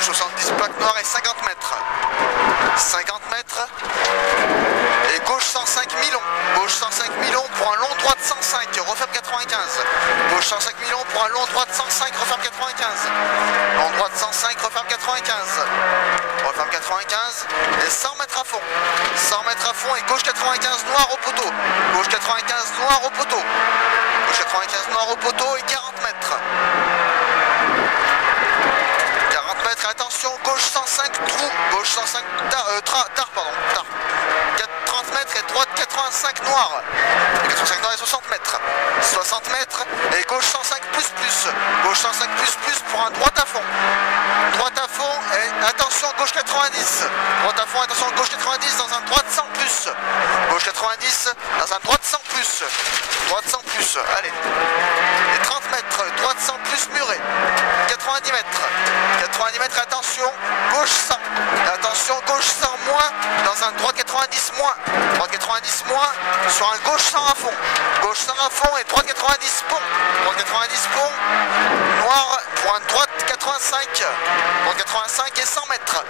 Gauche 70, plaque noire et 50 mètres. 50 mètres. Et gauche 105 Milon. Gauche 105 Milon pour un long droit de 105. Referme 95. Gauche 105 Milon pour un long droit de 105. Referme 95. Long droit de 105. Referme 95. Referme 95. Et 100 mètres à fond. 100 mètres à fond et gauche 95 noir au poteau. Gauche 95 noir au poteau. Gauche 95 noir au poteau et 40 mètres. 40 mètres, attention, gauche 105 trou, gauche 105 tard. 30 mètres et droite 85 noir. Et 85 noir et 60 mètres. 60 mètres et gauche 105 plus. Gauche 105 plus pour un droite à fond. Droite à fond et attention gauche 90. Droite à fond, attention gauche 90 dans un droite 100 plus. Gauche 90 dans un droite 100 plus. Droite 100 plus, allez. Et 30 mètres, droite 100 plus murée. 90 mètres. 90 mètres, attention, gauche 100. Attention, gauche 100 moins dans un droite 90 moins. Droite 90 moins sur un gauche 100 à fond. Gauche 100 à fond et droite 90 pont. Droite 90 pont. Noir pour un droite 85. Droite 85 et 100 mètres.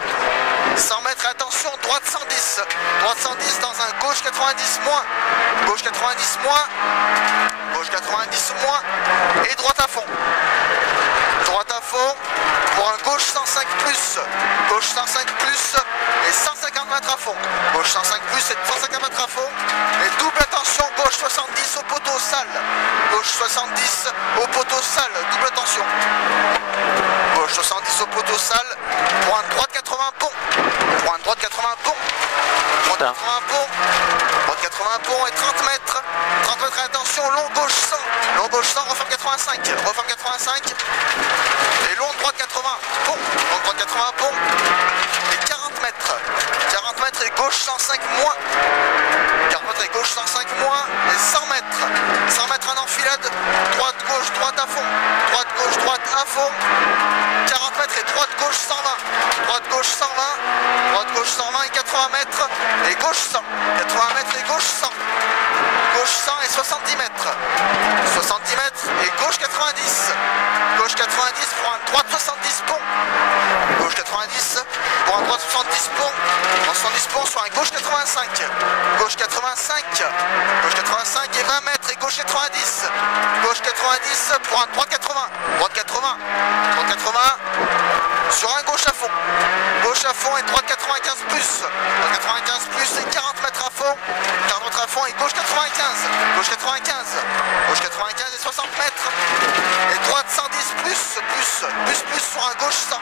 100 mètres, attention, droite 110. Droite 110 dans un gauche 90 moins. Gauche 90 moins. Gauche 90 moins. Et droite à fond. Droite à fond pour un gauche 105 plus. Gauche 105 plus et 150 mètres à fond. Gauche 105 plus et 150 mètres à fond. Et double attention, gauche 70 au poteau sale. Gauche 70 au poteau sale, double attention. Gauche 70 au poteau sale pour un droite 80 pont. Pour un droite 80 pont. Droite 80 pont. Droite 80 pont et 30 mètres. 30 mètres, attention, long gauche 100. Long gauche 100, referme 85. Referme 85. Et long droite 80 pont. Long droite 80 pont. Et 40 mètres. 40 mètres et gauche 105 moins. 40 mètres et gauche 105 moins. Et 100 mètres. 100 mètres en enfilade. Droite gauche, droite à fond. Droite gauche, droite à fond. 40 mètres et droite gauche 120. Droite gauche 120. Droite gauche 120 et 80 mètres. Et gauche 100. 80 mètres et gauche 100. Gauche 100 et 70 mètres. 70 mètres et gauche 90. Gauche 90 pour un droite 70 pont. Gauche 90 pour un droite 70 pont. En 70 pont sur un gauche 85. Gauche 85. Gauche 85 et 20 mètres et gauche 90. Gauche 90 pour un droite 80. Droite 80. Droite 80 sur un gauche à fond. Gauche à fond et droite 95 plus. Droite 95 plus et 40 mètres à fond. 40 mètres à fond et gauche 95. Gauche 95. Gauche 95 et 60 mètres. Et droite 110 plus sur un gauche 100.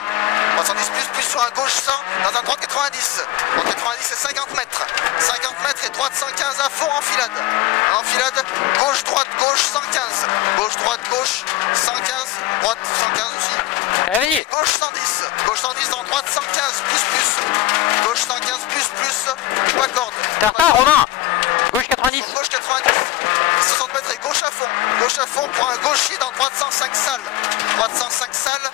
Droite 110 plus sur un gauche 100 dans un droite 90. Droite 90 et 50 mètres. 50 mètres et droite 115 à fond enfilade. Enfilade, gauche droite gauche 115. Gauche droite gauche 115. Droite 115 aussi. Allez. Gauche 110. Gauche 110 dans droite 115 plus. Gauche 115 plus. Pas corde. Certain, Romain. Gauche 90. Gauche 90. 60 mètres et gauche à fond. Gauche à fond pour un gaucher dans droite 105 salle. Droite 105 salle.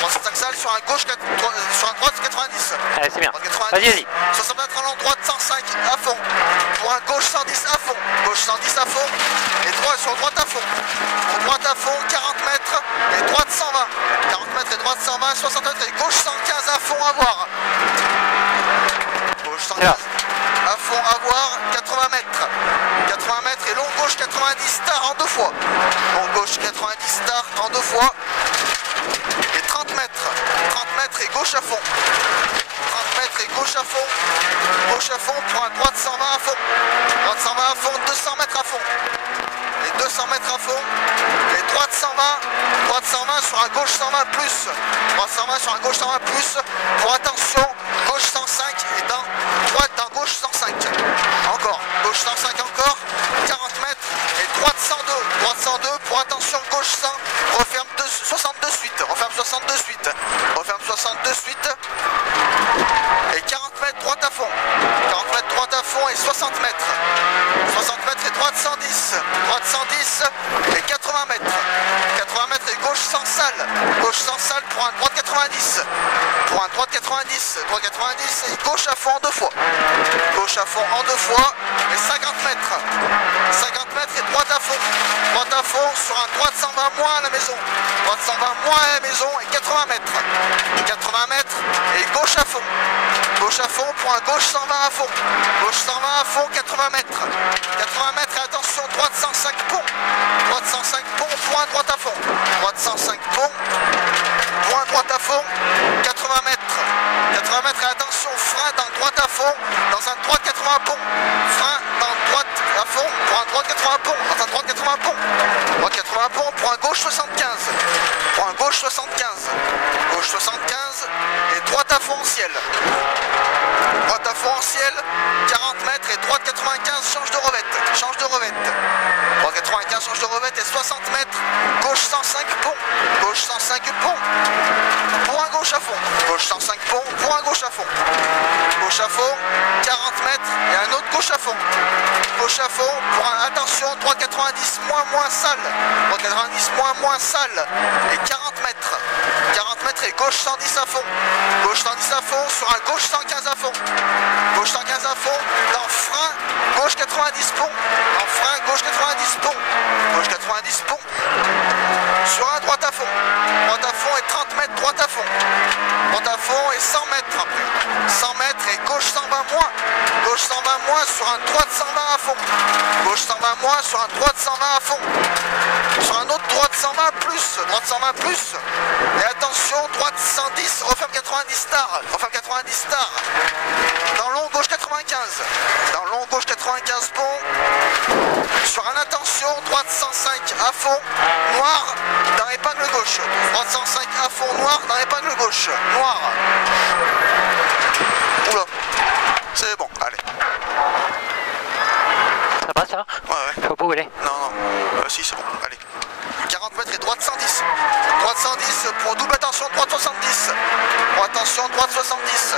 Droite 105 salle sur un gauche sur un droite 90. Allez, c'est bien. Vas-y, vas-y. 60 mètres en long droite 105 à fond. Pour un gauche 110 à fond. Gauche 110 à fond. Et droite sur droite à fond. Pour droite à fond, 40 mètres et droite 120. 40 mètres et droite 120, 60 mètres et gauche 115 à fond à voir. Gauche 115 à fond à voir, 80 mètres. 80 mètres et long gauche 90 star en deux fois. Long gauche 90 star en deux fois. Et 30 mètres. 30 mètres et gauche à fond. 30 mètres et gauche à fond. Gauche à fond pour un droite 120 à fond. Droite 120 à fond, 200 mètres à fond. Et 200 mètres à fond. Et droite 120. Droite 120 sur un gauche 120 plus. Droite 120 sur un gauche 120 plus. Pour attention, gauche 105 et dans droite dans gauche 105. Encore. Gauche 105 encore. 40 mètres. Et droite 102. Droite 102 pour attention, gauche 100. Referme 62 suite. Referme 62 suite. Referme 62 suite. Et 40 mètres droite à fond. 40 mètres droite à fond et 60 mètres. 60 mètres et droite 110. Droite 110 et 80 mètres. 80 mètres et gauche 100 salle. Gauche 100 salle pour un droite 90. Pour un droite 90. Droite 90 et gauche à fond en deux fois. Gauche à fond en deux fois et 50 mètres. 50 mètres et droite à fond. Droite à fond sur un droite 120 moins à la maison. Droite 120 moins à la maison et 80 mètres. 80 mètres fond. Gauche à fond, point gauche 120 à fond. Gauche 120 à fond, 80 mètres. 80 mètres et attention, droite 105 pont. Droite 105 pont, point droite à fond. Droite 105 pont, point droite à fond, 80 mètres. 80 mètres et attention, frein dans droite à fond, dans un droite 80 pont. Frein dans droite à fond, pour un droite 80 pont, dans un droite 80 pont. Droite 80 pont, point gauche 75. Point gauche 75. Gauche 75 et droite à fond en ciel. Droite à fond en ciel, 40 mètres et droite 95, change de revette. Change de revette. Droite 95, change de revette et 60 mètres. Gauche 105 pont. Gauche 105 pont. Point gauche à fond. Gauche 105 pont, point gauche à fond. Gauche à fond, 40 mètres et un autre gauche à fond. Gauche à fond, pour un, attention, droite 90, moins sale. Droite 90, moins sale. Et 40 mètres. 40 mètres et gauche 110 à fond. Gauche 110 à fond, sur un gauche 115 à fond. Gauche 115 à fond, dans frein, gauche 90 pont. Dans frein, gauche 90 pont. Gauche 90 pont. Sur un droite à fond. Droite à fond et 30 mètres, droite à fond. Droite à fond et 100 mètres après. 100 mètres et gauche 120 moins. Gauche 120 moins sur un droite 120 à fond. Gauche 120 moins sur un droite 120 à fond. Sur un autre droite 120 plus. Droite 120 plus. Et attention, droite 110, referme 90 star. Referme 90 star. Dans long gauche 95. Dans long gauche 95 pont. Sur un attention, droite 105 à fond. Noir dans épingle gauche. Droite 105 à fond, noir dans épingle gauche. Noir. Oula. C'est bon, allez. Ça va ça? Ouais. Faut pas où aller? Non. Si, c'est bon, allez. 40 mètres et droite 110. Droite 110 pour double attention, droite 70. Pour attention, droite 70.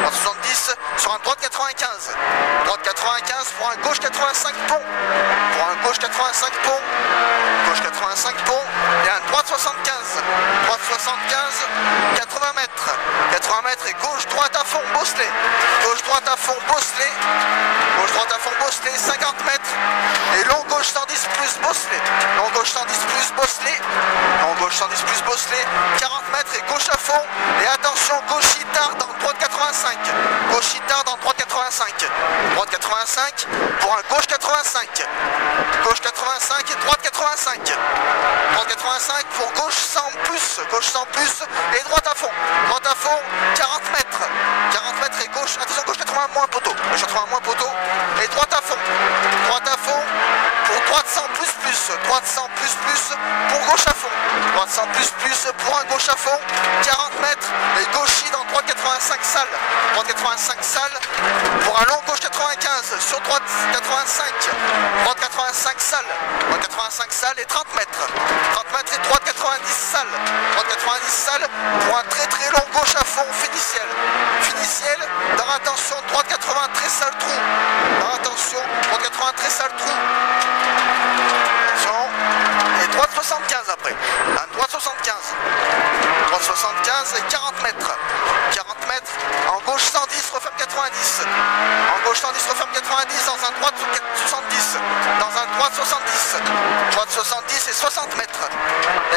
Droite 70 sur un droite 95. Droite 95 pour un gauche 85 pont. Pour un gauche 85 pont. Gauche 85 pont. Et un droite 75. Droite 75, 80 mètres. 80 mètres et gauche droite à fond, bosselet. Gauche droite à fond, bosselet. Gauche droite à fond, bosselet, 50 mètres. Et long gauche 110 plus bosselet. Long gauche 110 plus bosselet. Long gauche 110 plus bosselet, 40 mètres et gauche à fond. Et attention, gauche tard dans droite 85. Gauche tard dans droite 85. Droite 85 pour un gauche 85. Gauche 85 et droite 85. Droite 85 pour gauche 100 plus. Gauche 100 plus et droite à fond. Droite à fond, 40 mètres. 40 mètres et gauche, attention, gauche 80 moins poteau. Gauche 80 moins poteau. Et droite à fond. Droite à fond pour droite 100 plus plus. Droite 100 plus plus pour gauche à fond. Droite 100 plus plus pour un gauche à fond. 40 mètres et gauche dans droite 85 sale. Droite 85 sale pour un long gauche 95 sur droite 85. Droite 85 sale. Droite 85 sale et 30 mètres. 30 mètres et droite 90 sale. Droite 90 sale pour un très long gauche à fond finiciel. Finiciel dans attention droite 80 très sale trou. Dans attention droite 80 très sale trou. Et droite 75 après. Un droite 75. Droite 75 et 40 mètres. 40 mètres. En gauche 110, referme 90. En gauche 110, referme 90 dans un droite 70. Dans un droite 70. Droite 70 et 60 mètres.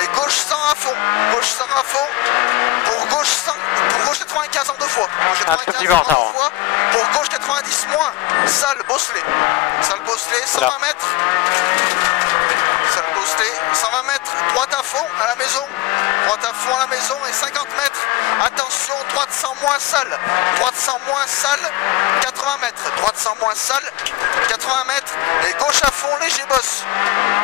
Et gauche 100 à fond. Gauche 100 à fond. Pour gauche 100. Pour gauche 95 en deux fois. Gauche 95 en deux fois. Pour gauche 90 moins. Salle bosselet. Salle bosselet, 120 mètres. Salle bosselet, 120 mètres. Droite à fond à la maison. Droite à fond à la maison et 50 mètres. Attention, droite 100 moins salle. Droite 100 moins salle, 80 mètres. Droite 100 moins salle, 80 mètres. Et gauche à fond, léger bosse.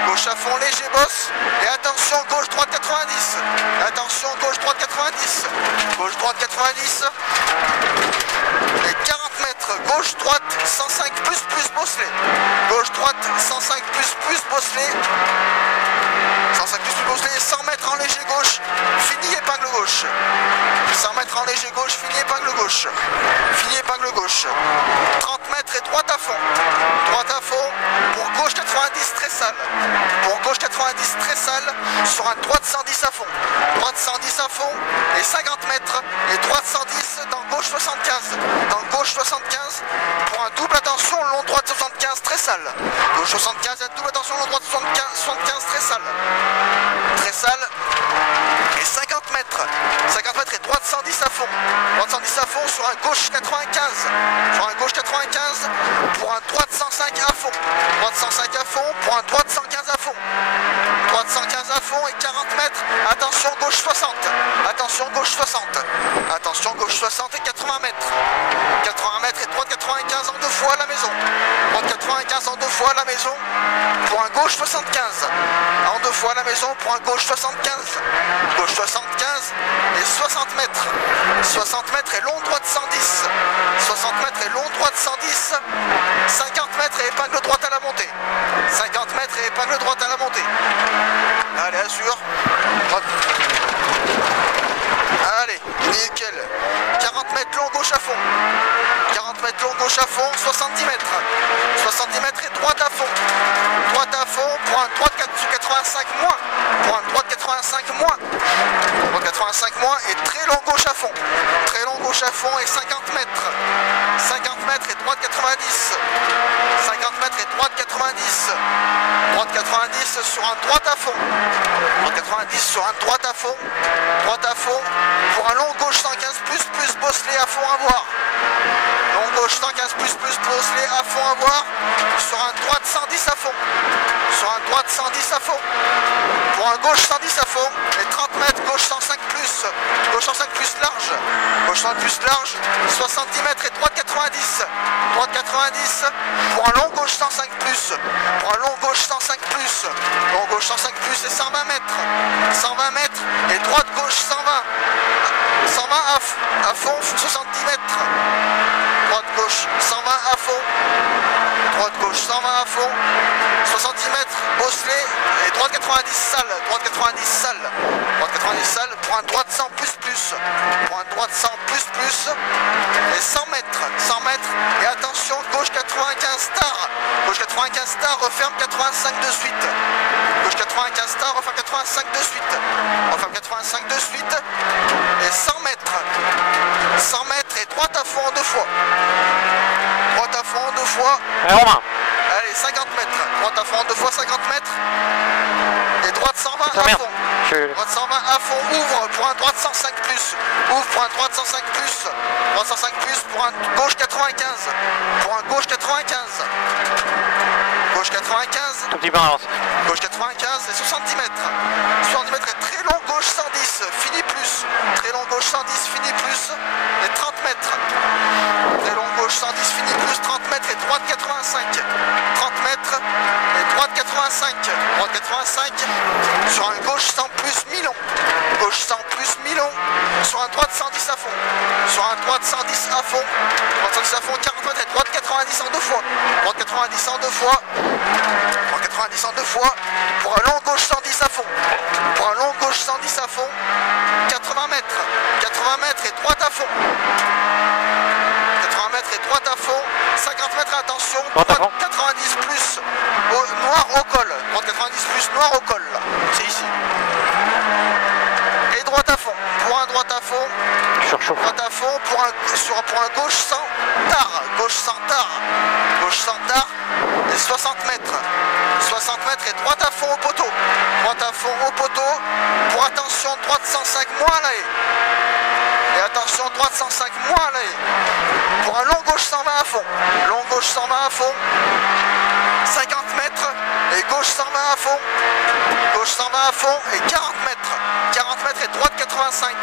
Gauche à fond, léger bosse. Et attention, gauche droite 90. Attention, gauche droite 90. Gauche droite 90. Et 40 mètres. Gauche droite 105 plus bosselet. Gauche droite 105 plus bosselet. 105 plus bosselet, 100 mètres en léger gauche, fini épingle gauche. 100 mètres en léger gauche, fini épingle gauche. Fini épingle gauche. 30 mètres et droite à fond. Droite à fond pour gauche 90 très sale. Pour gauche 90 très sale sur un droite 110 à fond. Droite 110 à fond et 50 mètres et droite 110 dans gauche 75. Dans gauche 75 pour un double attention long droite 75 très sale. Gauche 75 et double attention long droite 75 très sale. Très sale et 50 mètres. 50 mètres et droite 110 à fond. Droite 110 à fond sur un gauche 95. Sur un gauche 95 pour un droite 105 à fond. Droite 105 à fond pour un droite 115 à fond. Droite 115 à fond et 40 mètres. Attention gauche 60. Attention gauche 60. Attention gauche 60 et 80 mètres. 80 mètres et droite 95 en deux fois à la maison. Droite 95 en deux fois à la maison pour un gauche 75. En deux fois à la maison pour un gauche 75. Gauche 75 et 60 mètres. 60 mètres et long droite 110. 60 mètres et long droite 110. 50 mètres et épingle droite à la montée. 50 mètres et épingle droite à la montée. Allez, assure. Hop. Allez, nickel. 40 mètres long gauche à fond. 40 mètres long gauche à fond, 70 mètres. 70 mètres et droite à fond. Droite à fond pour un droite 85 moins. Pour un droite 85 moins. Droite 85 moins et très long gauche à fond. Très long gauche à fond et 50 mètres. 50 mètres et droite 90. 50 mètres et droite 90. Droite 90 sur un droite à fond. Droite 90 sur un droite à fond. Droite à fond pour un long gauche 115 plus bosselé à fond à voir. Long gauche 115 plus bosselé à fond à voir. Sur un droite 110 à fond. Sur un droite 110 à fond. Pour un gauche 110 à fond. Et 30 mètres gauche 105 plus. Gauche 105 plus large. Gauche 105 plus large. 70 mètres et droite 90. Droite 90 pour un long gauche 105 plus. Pour un long gauche 105 plus. Long gauche 105 plus et 120 mètres. 120 mètres et droite gauche 120. 120 à fond 70 mètres. Droite gauche 120 à fond. Droite gauche 120 à fond. 70 mètres bosselé et droite 90 salle. Droite 90 salle. Droite 90 salle pour un droite 100 plus. Pour un droite 100 plus. Et 100 mètres. 100 mètres. Et attention, gauche 95 star. Gauche 95 star referme 85 de suite. Gauche 95 star referme 85 de suite. Referme 85 de suite. Et 100 mètres. 100 mètres et droite à fond en deux fois. Droite à fond en deux fois. Allez, Romain. Allez, 50 mètres. Droite à fond en deux fois, 50 mètres. Et droite 120 Ça à merde. fond. Je... Droite 120 à fond, ouvre pour un droite 105 plus. Ouvre pour un droite 105 plus. Droite 105 plus pour un gauche 95. Pour un gauche 95. Gauche 95. Tout petit peu en avance. Gauche 95 et 70 mètres. 70 mètres et très long gauche 110. Fini plus. Très long gauche 110, fini plus. Et 30 mètres. Très long gauche 110, fini plus. 30 mètres et droite 85. 30 mètres et droite 85. Droite 85 sur un gauche 100 plus Milon. Gauche 100 plus Milon. Sur un droite 110 à fond. Sur un droite 110 à fond. Droite 110 à fond, 40 mètres et droite 90 en deux fois. Droite 90 en deux fois. Droite 90 en deux fois. Pour un long gauche 110 à fond. Pour un long gauche 110 à fond. 80 mètres. 80 mètres et droite à fond. 80 mètres et droite à fond. 50 mètres, attention. Droite à fond. 90 plus noir au col. Droite 90 plus noir au col. C'est ici. Et droite à fond. Pour un droite à fond. Je surchauffe. Droite à fond pour un gauche 100 tard. Gauche 100 tard. Gauche 100 tard. Et 60 mètres. 60 mètres et droite à fond au poteau. Droite à fond au poteau. Pour attention, droite 105 moins là. Et attention, droite 105 moins là. Pour un long gauche 120 à fond. Long gauche 120 à fond. 50 mètres et gauche 120 à fond. Gauche 120 à fond et 40 mètres. 40 mètres et droite 85.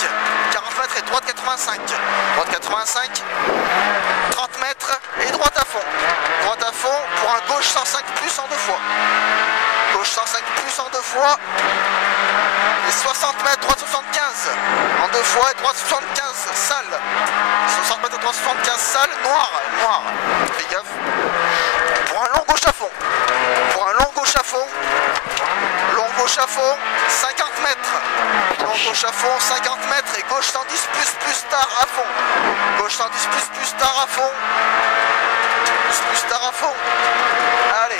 40 mètres et droite 85. Droite 85. 30 mètres et droite à fond. Droite à fond pour un gauche 105 plus en deux fois. Gauche 105 plus en deux fois. Et 60 mètres, droite 75. En deux fois et droite 75. Salle. 60 mètres et droite 75. Salle. Noir. Noir. Fais gaffe. Pour un long gauche à fond. Pour un long gauche à fond. Long gauche à fond. 50 mètres. Long gauche à fond. 50 mètres. Et gauche 110 plus tard à fond. Gauche 110 plus tard à fond. Plus tard à fond. Allez.